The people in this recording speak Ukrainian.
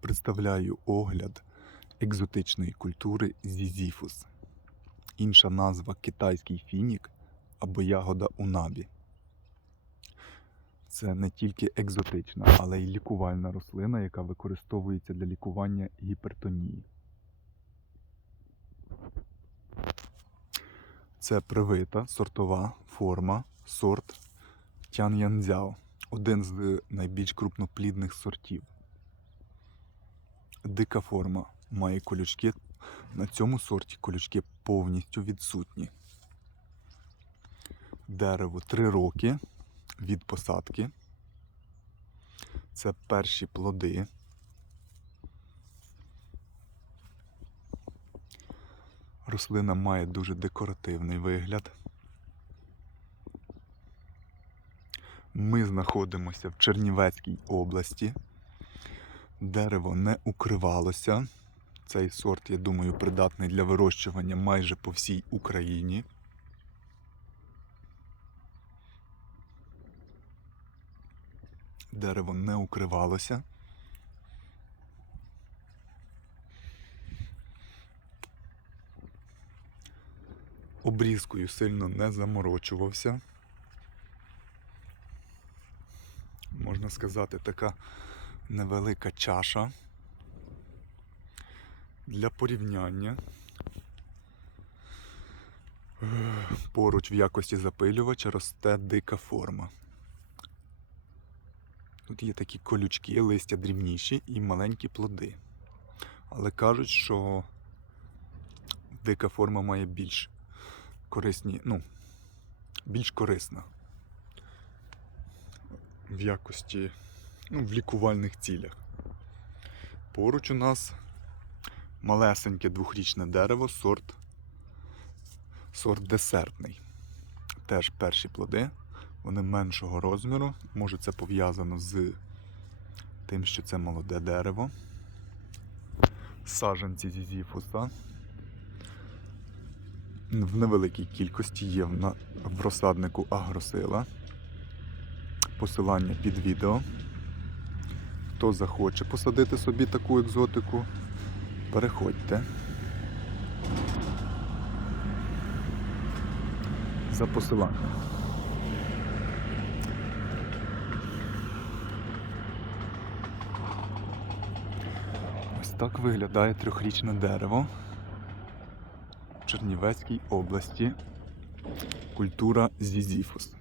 Представляю огляд екзотичної культури зізіфус. Інша назва китайський фінік або ягода унабі. Це не тільки екзотична, але й лікувальна рослина, яка використовується для лікування гіпертонії. Це привита сортова форма, сорт Тяньянцзяо, один з найбільш крупноплідних сортів. Дика форма має колючки. На цьому сорті колючки повністю відсутні. Дерево 3 роки від посадки. Це перші плоди. Рослина має дуже декоративний вигляд. Ми знаходимося в Чернівецькій області. Дерево не укривалося. Цей сорт, я думаю, придатний для вирощування майже по всій Україні. Дерево не укривалося. Обрізкою сильно не заморочувався. Можна сказати, така невелика чаша. Для порівняння поруч в якості запилювача росте дика форма. Тут є такі колючки, листя дрібніші і маленькі плоди. Але кажуть, що дика форма має більш корисні, ну, більш корисна в якості, ну, в лікувальних цілях. Поруч у нас малесеньке двохрічне дерево, сорт, сорт десертний. Теж перші плоди, вони меншого розміру. Може це пов'язано з тим, що це молоде дерево. Саджанці зізіфуса. В невеликій кількості є в розсаднику агросила. Посилання під відео. Хто захоче посадити собі таку екзотику, переходьте. За посиланням. Ось так виглядає трьохрічне дерево в Чернівецькій області. Культура зізіфус.